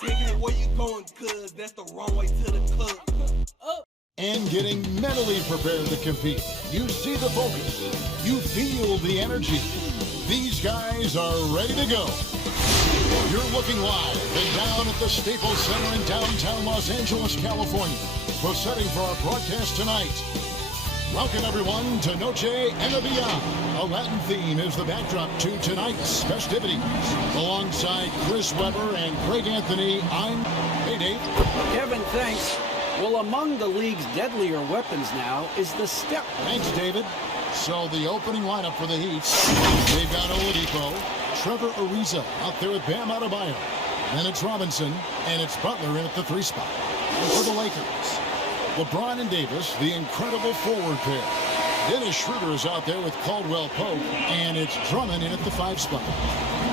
Digging where you going, cuz that's the wrong way to the club. And getting mentally prepared to compete. You see the focus. You feel the energy. These guys are ready to go. You're looking live and down at the Staples Center in downtown Los Angeles, California. We're setting for our broadcast tonight. Welcome, everyone, to Noche and Beyond. A Latin theme is the backdrop to tonight's festivities. Alongside Chris Webber and Craig Anthony, I'm... Hey, Dave. Kevin, thanks. Well, among the league's deadlier weapons now is the step. Thanks, David. So the opening lineup for the Heat, they've got Oladipo, Trevor Ariza out there with Bam Adebayo. Then it's Robinson, and it's Butler in at the 3 spot. And for the Lakers, LeBron and Davis, the incredible forward pair. Dennis Schroeder is out there with Caldwell Pope, and it's Drummond in at the 5 spot.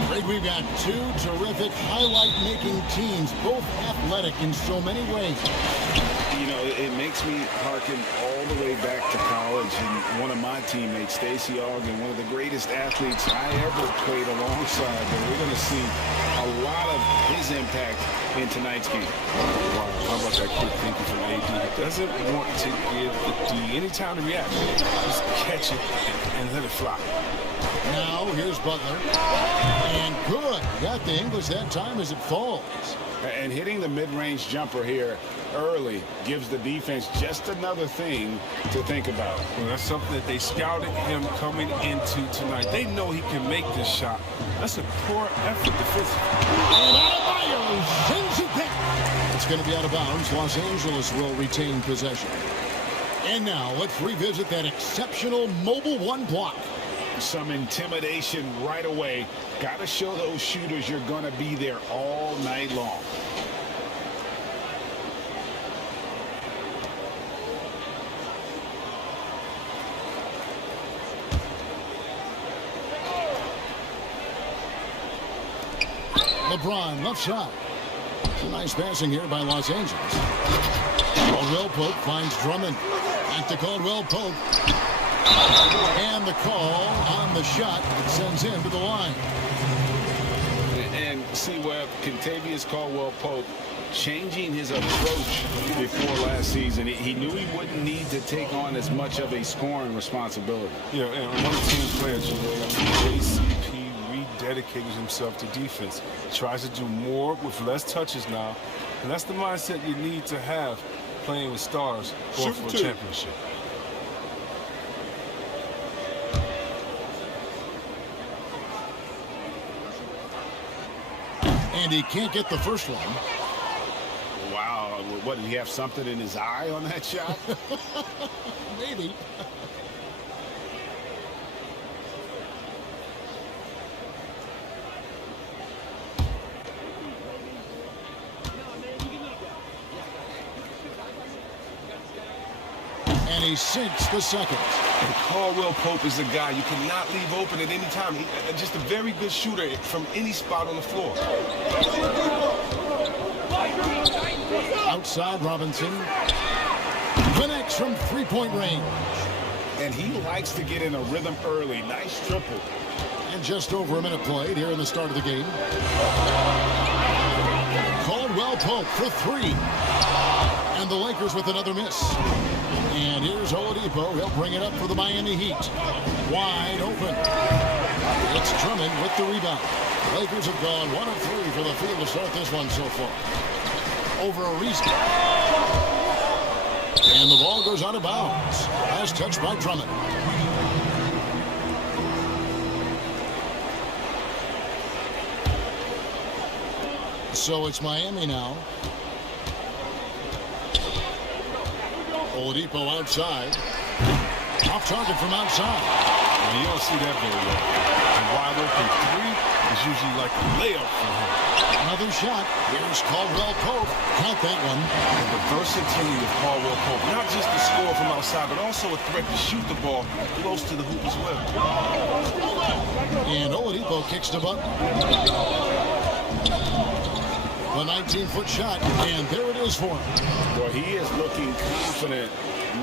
Greg, we've got 2 terrific highlight-making teams, both athletic in so many ways. You know, it makes me hearken all the way back to college, and one of my teammates, Stacey Ogden, one of the greatest athletes I ever played alongside. But we're going to see a lot of his impact in tonight's game. Wow, how about that quick thinking from AD? Doesn't want to give the D any time to react. Just catch it and let it fly. Now, here's Butler. And good. Got the English that time as it falls. And hitting the mid-range jumper here early gives the defense just another thing to think about. Well, that's something that they scouted him coming into tonight. They know he can make this shot. That's a poor effort defensively. And Adebayo sends it back. It's going to be out of bounds. Los Angeles will retain possession. And now let's revisit that exceptional Mobile One block. Some intimidation right away. Got to show those shooters you're going to be there all night long. LeBron left side. It's a nice passing here by Los Angeles. Caldwell Pope finds Drummond. Back to Caldwell Pope. And the call on the shot that sends him to the line. And see where Kentavious Caldwell-Pope changing his approach before last season. He knew he wouldn't need to take on as much of a scoring responsibility. Yeah, and one team player, JCP rededicated himself to defense. Tries to do more with less touches now. And that's the mindset you need to have playing with stars going for a championship. And he can't get the first one. Wow. What, did he have something in his eye on that shot? Maybe. And he sinks the second. And Caldwell Pope is a guy you cannot leave open at any time. Just a very good shooter from any spot on the floor. Outside Robinson. Connects from 3-point range. And he likes to get in a rhythm early. Nice triple. And just over a minute played here in the start of the game. Caldwell Pope for 3. And the Lakers with another miss. And here's Oladipo. He'll bring it up for the Miami Heat. Wide open. It's Drummond with the rebound. Lakers have gone 1 of 3 for the field to start this one so far. Over Ariza. And the ball goes out of bounds. Last touch by Drummond. So it's Miami now. Oladipo outside. Off target from outside. And you don't see that very well. A wide open 3 is usually like a layup for him. Another shot. Here's Caldwell Pope. Count that one. And the versatility of Caldwell Pope. Not just the score from outside, but also a threat to shoot the ball close to the hoop as well. And Oladipo kicks to Butler. The 19-foot shot, and there it is for him. Well, he is looking confident.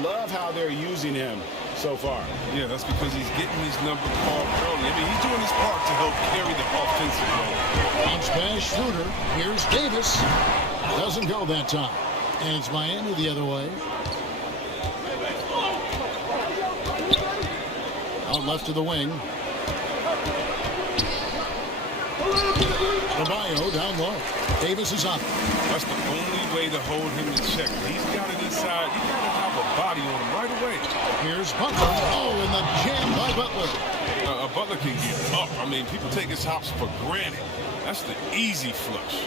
Love how they're using him. so far. Yeah, that's because he's getting his number called early. I mean, he's doing his part to help carry the offensive ball. Bounce pass, Schroeder. Here's Davis. Doesn't go that time. And it's Miami the other way. Out left to the wing. Adebayo down low. Davis is up. That's the only way to hold him in check. He's got it inside. You got to have a body on him right away. Here's Butler. Oh, and the jam by Butler. Butler can get up. I mean, people take his hops for granted. That's the easy flush.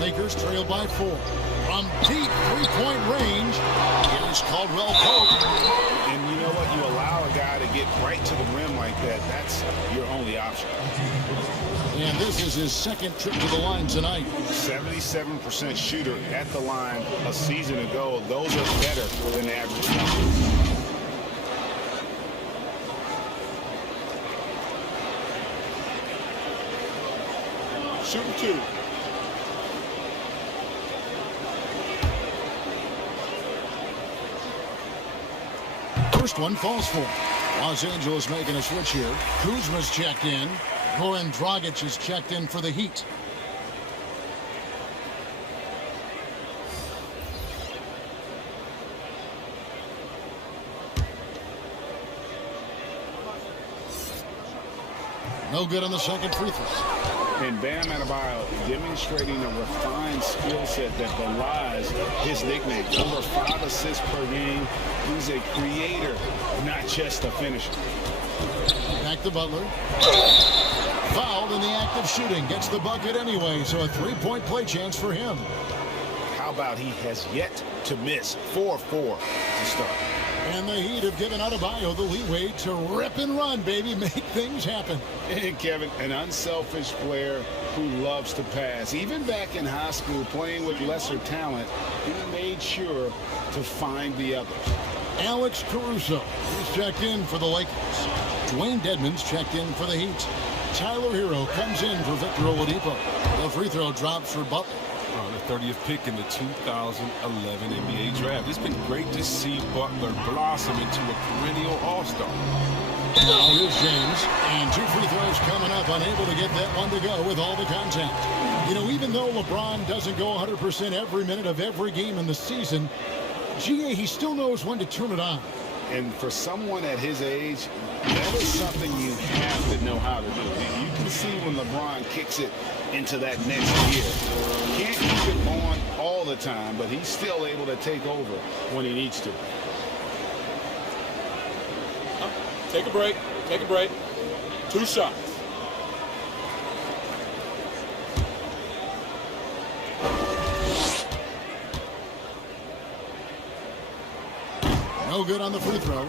Lakers trail by 4. From deep three-point range, here's Caldwell Pope. And you know what? You allow a guy to get right to the rim like that. That's your only option. And this is his second trip to the line tonight. 77% shooter at the line a season ago. Those are better than average numbers. Shooting 2. First one falls for him. Los Angeles making a switch here. Kuzma's checked in. Goran Dragic is checked in for the Heat. No good on the second free throw. And Bam Adebayo demonstrating a refined skill set that belies his nickname. Over 5 assists per game. He's a creator, not just a finisher. Back to Butler. Fouled in the act of shooting. Gets the bucket anyway, so a three-point play chance for him. How about he has yet to miss 4-4 to start. And the Heat have given Adebayo the leeway to rip and run, baby. Make things happen. And Kevin, an unselfish player who loves to pass. Even back in high school, playing with lesser talent, he made sure to find the others. Alex Caruso is checked in for the Lakers. Dwayne Dedmon's checked in for the Heat. Tyler Hero comes in for Victor Oladipo. The free throw drops for Butler. The 30th pick in the 2011 NBA draft. It's been great to see Butler blossom into a perennial all-star. Now here's James, and 2 free throws coming up, unable to get that one to go with all the contact. You know, even though LeBron doesn't go 100% every minute of every game in the season, GA, he still knows when to turn it on. And for someone at his age, that is something you have to know how to do. You can see when LeBron kicks it into that next gear. Can't keep it on all the time, but he's still able to take over when he needs to. Take a break. Take a break. 2 shots. No good on the free throw.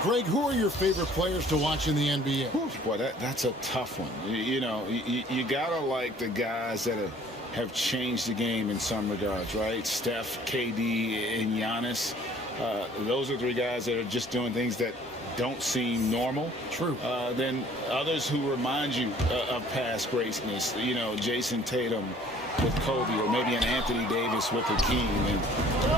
Greg, who are your favorite players to watch in the NBA? Boy, that's a tough one. You know, you gotta like the guys that have changed the game in some regards, right? Steph, KD, and Giannis. Those are 3 guys that are just doing things that don't seem normal. True. Then others who remind you of past greatness. You know, Jason Tatum with Kobe, or maybe an Anthony Davis with Hakeem. And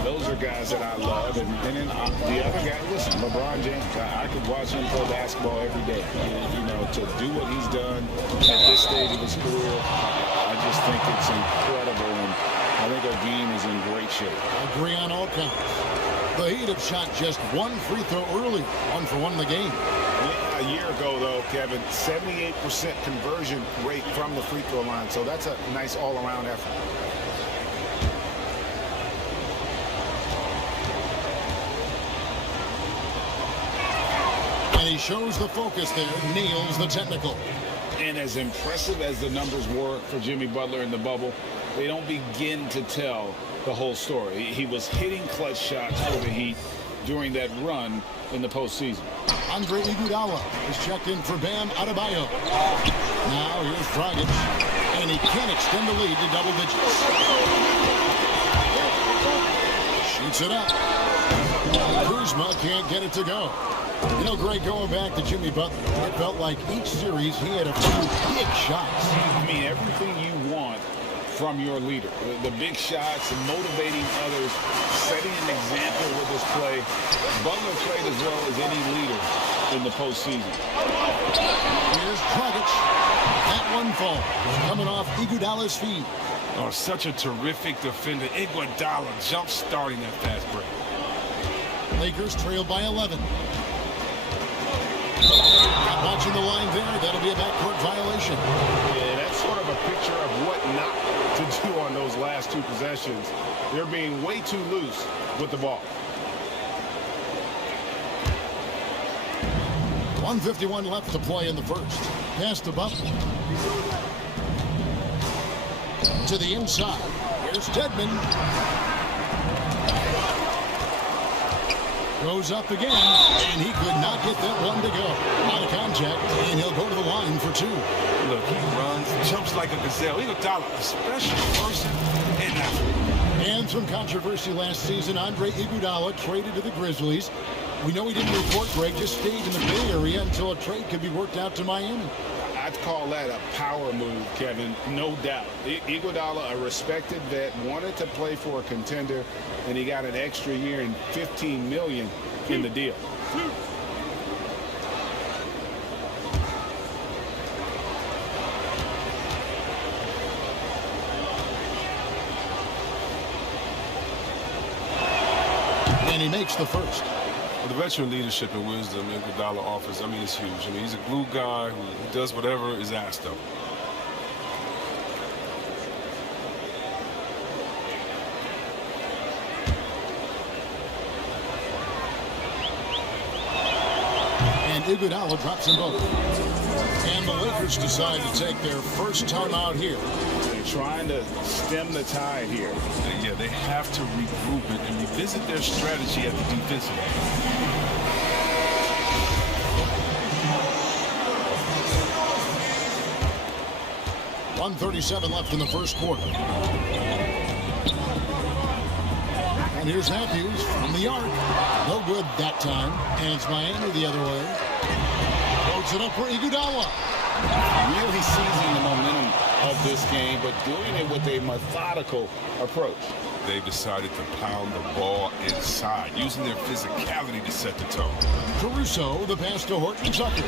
those are guys that I love. And then the other guy, listen, LeBron James, I could watch him play basketball every day. You know, to do what he's done at this stage of his career, I just think it's incredible. And I think our game is in great shape. Agree on all counts. The Heat have shot just 1 free throw early, 1 for 1 in the game. Yeah, a year ago, though, Kevin, 78% conversion rate from the free throw line. So that's a nice all-around effort. And he shows the focus there, nails the technical. And as impressive as the numbers were for Jimmy Butler in the bubble, they don't begin to tell the whole story. He was hitting clutch shots for the Heat during that run in the postseason. Andre Iguodala is checked in for Bam Adebayo. Now here's Dragic, and he can't extend the lead to double digits. Shoots it up. Kuzma can't get it to go. You know, Greg, going back to Jimmy Butler, it felt like each series he had a few big shots. I mean, everything you want from your leader. The big shots, motivating others, setting an example with this play. Butler played as well as any leader in the postseason. Here's Dragic. That one falls. Coming off Iguodala's feet. Oh, such a terrific defender. Iguodala jump-starting that fast break. Lakers trail by 11. Watching the line there, that'll be a backcourt violation. Yeah, that's sort of a picture of what not to do on those last two possessions. They're being way too loose with the ball. 1:51 left to play in the first. Pass to Butler. To the inside. Here's Dedmon. Goes up again, and he could not get that one to go. Out of contact, and he'll go to the line for two. Look, he runs, jumps like a gazelle. Iguodala, a special person and athlete. And some controversy last season. Andre Iguodala traded to the Grizzlies. We know he didn't report break, just stayed in the Bay Area until a trade could be worked out to Miami. I'd call that a power move, Kevin, no doubt. Iguodala, a respected vet, wanted to play for a contender, and he got an extra year and $15 million in the deal. And he makes the first. Well, the veteran leadership and wisdom Iguodala offers, I mean, it's huge. I mean, he's a glue guy who does whatever is asked of him. And Iguodala drops them both. And the Lakers decide to take their first time out here. They're trying to stem the tide here. Yeah, they have to regroup it and revisit their strategy at the defensive end. 1:37 left in the first quarter. And here's Matthews from the arc. No good that time. And it's Miami the other way. Floats it up for Iguodala. Really seizing the momentum of this game, but doing it with a methodical approach. They've decided to pound the ball inside, using their physicality to set the tone. Caruso, the pass to Horton Tucker.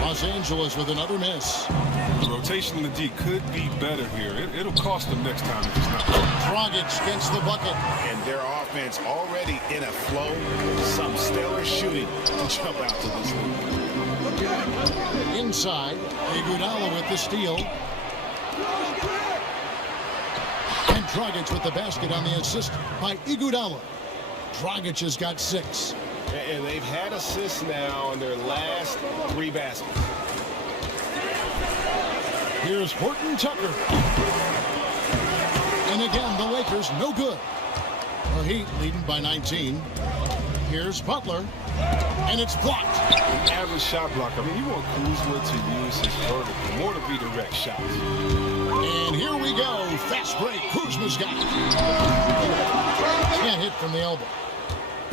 Los Angeles with another miss. The rotation in the D could be better here. It'll cost them next time if it's not. Dragic gets the bucket. And their offense already in a flow. Some stellar shooting to jump out to this lead. Inside, Iguodala with the steal. And Dragic with the basket on the assist by Iguodala. Dragic has got 6. And they've had assists now on their last 3 baskets. Here's Horton Tucker. And again, the Lakers no good. The Heat leading by 19. Here's Butler. And it's blocked. An average shot block. I mean, you want Kuzma to use his vertical, more to redirect shots. And here we go. Fast break. Kuzma's got it. Can't hit from the elbow.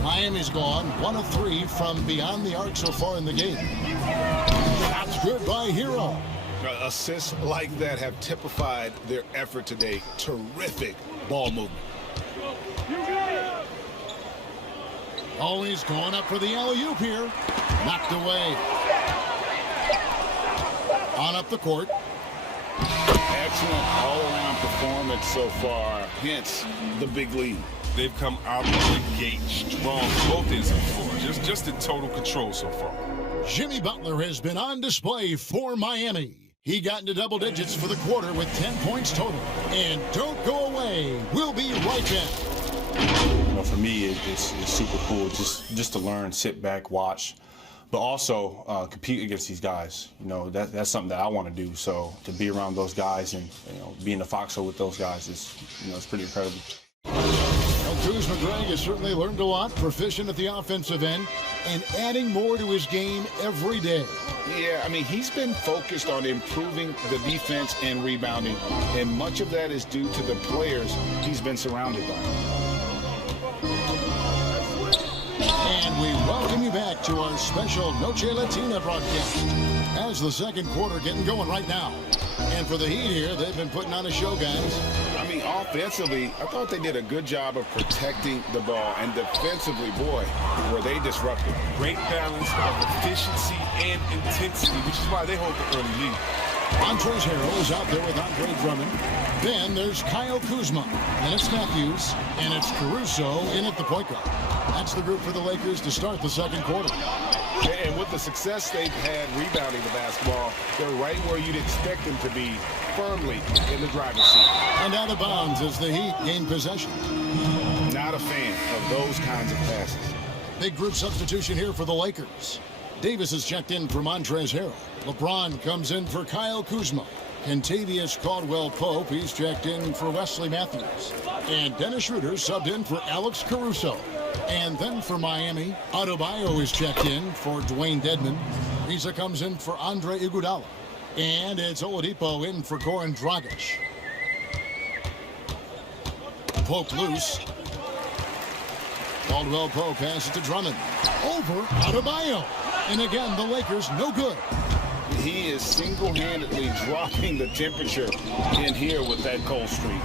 Miami's gone 1 of 3 from beyond the arc so far in the game. That's good by Hero. Assists like that have typified their effort today. Terrific ball movement. Always going up for the alley-oop here. Knocked away. On up the court. Excellent all-around performance so far. Hence the big lead. They've come out of the gate strong, both ends of the floor. Just in total control so far. Jimmy Butler has been on display for Miami. He got into double digits for the quarter with 10 points total. And don't go away. We'll be right back. You know, for me, it's super cool just to learn, sit back, watch, but also compete against these guys. You know, that's something that I want to do. So to be around those guys and be in the foxhole with those guys is, it's pretty incredible. Well, Kuzma Greg has certainly learned a lot, proficient at the offensive end, and adding more to his game every day. Yeah, I mean, he's been focused on improving the defense and rebounding, and much of that is due to the players he's been surrounded by. And we welcome you back to our special Noche Latina broadcast as the second quarter getting going right now. And for the Heat here, they've been putting on a show, guys. I mean, offensively, I thought they did a good job of protecting the ball. And defensively, boy, were they disruptive. Great balance of efficiency and intensity, which is why they hold the early lead. Montrezl Harrell is out there with Andre Drummond. Then there's Kyle Kuzma. Then it's Matthews. And it's Caruso in at the point guard. That's the group for the Lakers to start the second quarter. And with the success they've had rebounding the basketball, they're right where you'd expect them to be, firmly in the driver's seat. And out of bounds as the Heat gain possession. Not a fan of those kinds of passes. Big group substitution here for the Lakers. Davis is checked in for Montrezl Harrell. LeBron comes in for Kyle Kuzma. Kentavious Caldwell-Pope, he's checked in for Wesley Matthews. And Dennis Schroeder subbed in for Alex Caruso. And then for Miami, Adebayo is checked in for Dwayne Dedmon. Riza comes in for Andre Iguodala. And it's Oladipo in for Goran Dragic. Pope loose. Caldwell-Pope passes to Drummond. Over Adebayo. And again, the Lakers no good. He is single-handedly dropping the temperature in here with that cold streak.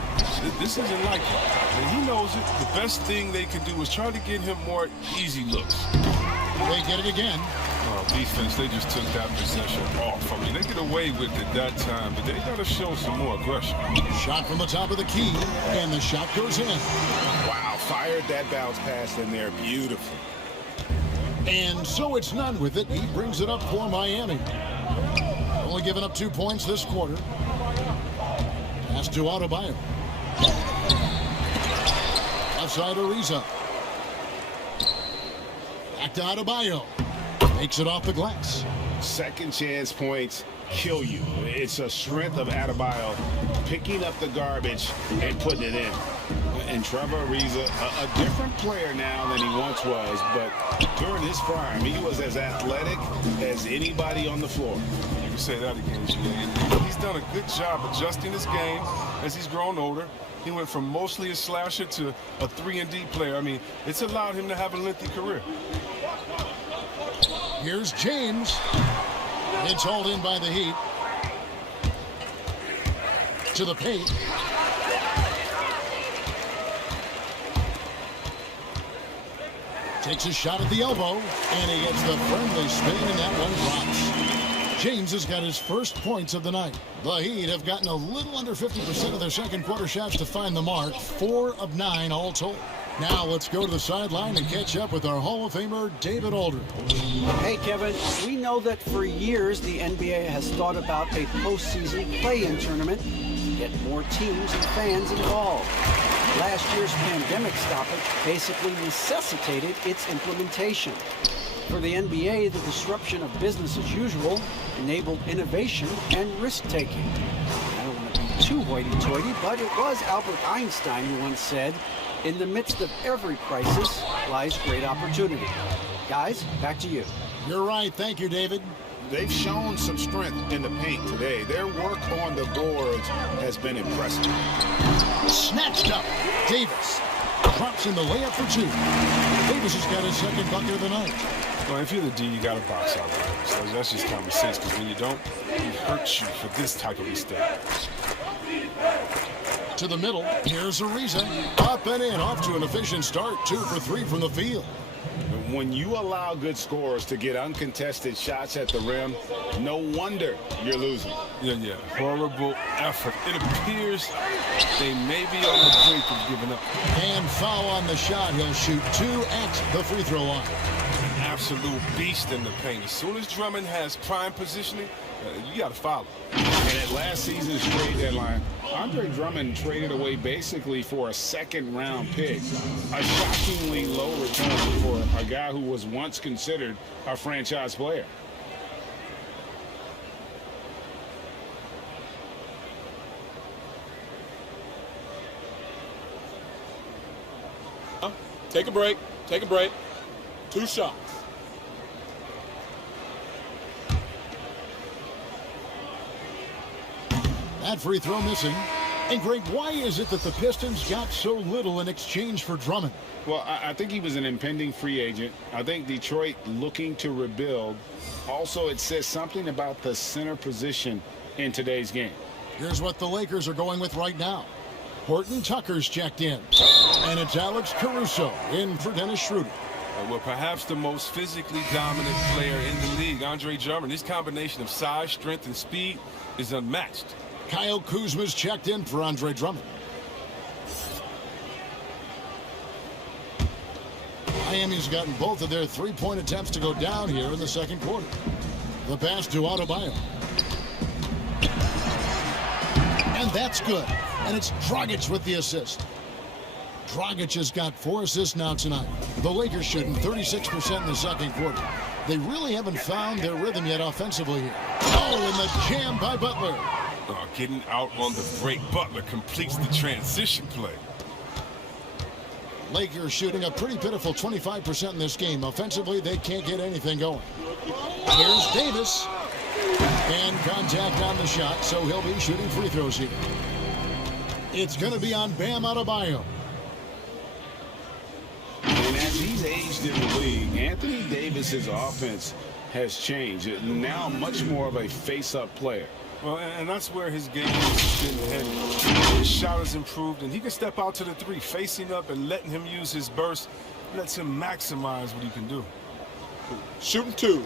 This isn't like him. And he knows it. The best thing they can do is try to get him more easy looks. They get it again. Oh, defense, they just took that possession off. I mean, they get away with it that time, but they got to show some more aggression. Shot from the top of the key, and the shot goes in. Wow, fired that bounce pass in there. Beautiful. And so it's none with it. He brings it up for Miami. Only giving up 2 points this quarter. Pass to Adebayo. Outside Ariza. Back to Adebayo. Makes it off the glass. Second chance points kill you. It's a strength of Adebayo picking up the garbage and putting it in. And Trevor Ariza, a different player now than he once was, but during his prime, he was as athletic as anybody on the floor. You can say that again, Julian. He's done a good job adjusting his game as he's grown older. He went from mostly a slasher to a 3-and-D player. I mean, it's allowed him to have a lengthy career. Here's James. It's hauled in by the Heat. To the paint. Takes a shot at the elbow, and he gets the friendly spin, and that one drops. James has got his first points of the night. The Heat have gotten a little under 50% of their second quarter shots to find the mark, 4 of 9 all told. Now let's go to the sideline and catch up with our Hall of Famer, David Aldridge. Hey, Kevin, we know that for years the NBA has thought about a postseason play-in tournament to get more teams and fans involved. Last year's pandemic stoppage basically necessitated its implementation. For the NBA, the disruption of business as usual enabled innovation and risk-taking. I don't want to be too hoity-toity, but it was Albert Einstein who once said, "In the midst of every crisis lies great opportunity." Guys, back to you. You're right. Thank you, David. They've shown some strength in the paint today. Their work on the boards has been impressive. Snatched up. Davis drops in the layup for 2. Davis has got his second bucket of the night. Well, if you're the D, you got to box out. So that's just common sense, because when you don't, it hurts you for this type of mistake. To the middle, here's Ariza. Up and in, off to an efficient start. 2 for 3 from the field. When you allow good scorers to get uncontested shots at the rim, no wonder you're losing. Yeah. Horrible effort. It appears they may be on the brink of giving up. And foul on the shot. He'll shoot 2 at the free throw line. An absolute beast in the paint. As soon as Drummond has prime positioning, you got to foul him. And at last season's trade deadline, Andre Drummond traded away basically for a second-round pick. A shockingly low return for a guy who was once considered a franchise player. Take a break. Take a break. 2 shots. That free throw missing. And Greg, why is it that the Pistons got so little in exchange for Drummond? Well, I think he was an impending free agent. I think Detroit looking to rebuild. Also, it says something about the center position in today's game. Here's what the Lakers are going with right now. Horton Tucker's checked in. And it's Alex Caruso in for Dennis Schroeder. Well, perhaps the most physically dominant player in the league, Andre Drummond. This combination of size, strength, and speed is unmatched. Kyle Kuzma's checked in for Andre Drummond. Miami's gotten both of their three-point attempts to go down here in the second quarter. The pass to Adebayo. And that's good. And it's Dragic with the assist. Dragic has got 4 assists now tonight. The Lakers shooting 36% in the second quarter. They really haven't found their rhythm yet offensively here. Oh, and the jam by Butler. Getting out on the break, Butler completes the transition play. Lakers shooting a pretty pitiful 25% in this game. Offensively, they can't get anything going. Here's Davis. And contact on the shot, so he'll be shooting free throws here. It's going to be on Bam Adebayo. And as he's aged in the league, Anthony Davis's offense has changed. Now much more of a face-up player. Well, and that's where his game has been headed. His shot has improved, and he can step out to the three, facing up and letting him use his burst. Lets him maximize what he can do. Shooting 2.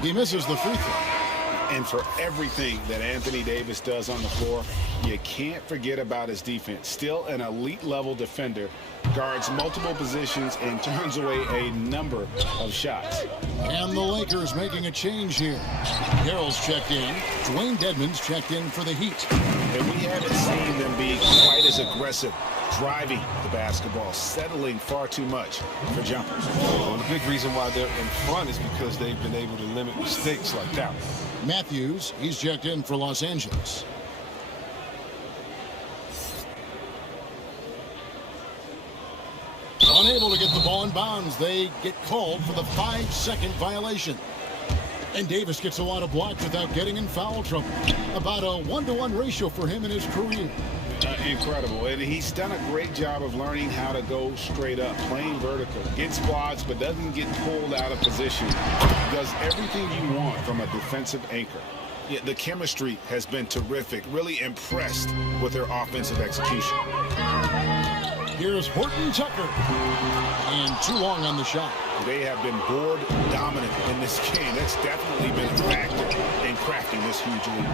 He misses the free throw. And for everything that Anthony Davis does on the floor, you can't forget about his defense. Still an elite level defender, guards multiple positions and turns away a number of shots. And the Lakers making a change here. Harrell's checked in. Dwayne Dedmon's checked in for the Heat. And we haven't seen them be quite as aggressive, driving the basketball, settling far too much for jumpers. Well, the big reason why they're in front is because they've been able to limit mistakes like that. Matthews, he's checked in for Los Angeles. Unable to get the ball in bounds. They get called for the 5-second violation. And Davis gets a lot of blocks without getting in foul trouble. About a 1-to-1 ratio for him in his career. Incredible. And he's done a great job of learning how to go straight up, playing vertical. Gets blocks, but doesn't get pulled out of position. Does everything you want from a defensive anchor. Yeah, the chemistry has been terrific. Really impressed with their offensive execution. Here's Horton Tucker. And too long on the shot. They have been board dominant in this game. That's definitely been a factor in cracking this huge lead.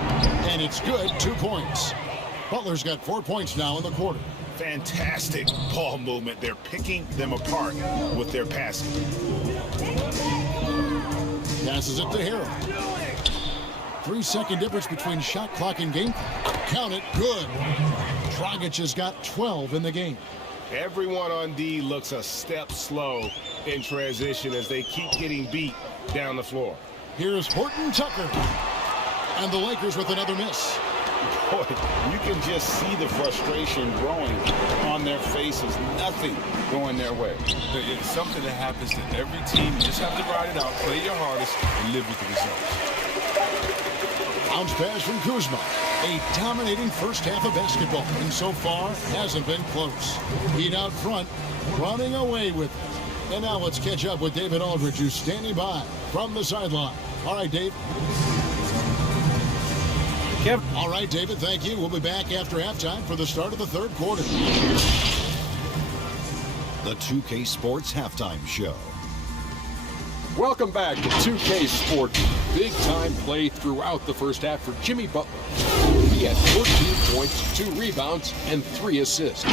And it's good, 2 points. Butler's got 4 points now in the quarter. Fantastic ball movement. They're picking them apart with their passing. Passes it to Harrell. 3-second difference between shot clock and game clock. Count it, good. Dragic has got 12 in the game. Everyone on D looks a step slow in transition as they keep getting beat down the floor. Here's Horton Tucker. And the Lakers with another miss. Boy, you can just see the frustration growing on their faces. Nothing going their way. It's something that happens to every team. You just have to ride it out, play your hardest, and live with the results. Bounce pass from Kuzma. A dominating first half of basketball, and so far hasn't been close. Heat out front, running away with it. And now let's catch up with David Aldridge, who's standing by from the sideline. All right, Dave. Kevin. All right, David, thank you. We'll be back after halftime for the start of the third quarter. The 2K Sports Halftime Show. Welcome back to 2K Sports. Big time play throughout the first half for Jimmy Butler. He had 14 points, 2 rebounds, and 3 assists.